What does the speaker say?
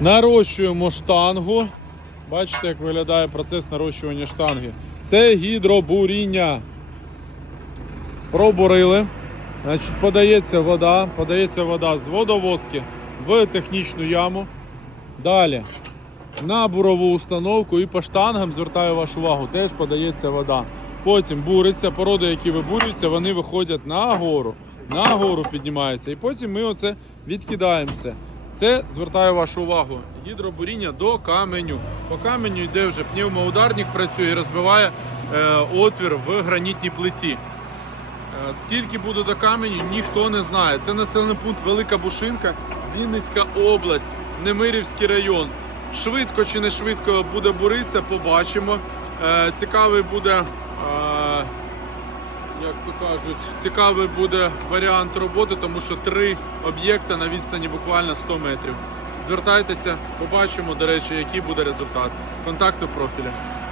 Нарощуємо штангу. Бачите, як виглядає процес нарощування штанги. Це гідробуріння. Пробурили. Значить, подається вода, подається вода з водовозки в технічну яму. Далі на бурову установку і по штангам звертаю вашу увагу, теж подається вода. Потім буриться, породи, які вибурюються, вони виходять на гору. На гору піднімаються. І потім ми оце відкидаємося. Це звертаю вашу увагу. Гідробуріння до каменю. По каменю йде вже пневмоударник працює і розбиває е, отвір в гранітній плиті. Е, Скільки буде до каменю, ніхто не знає. Це населений пункт Велика Бушинка, Вінницька область, Немирівський район. Швидко чи не швидко буде буритися, побачимо. Е, Цікавий буде, е, як то кажуть, цікавий буде варіант роботи, тому що три об'єкти на відстані буквально 100 метрів. Звертайтеся, побачимо, до речі, який буде результат. Контакти в профілі.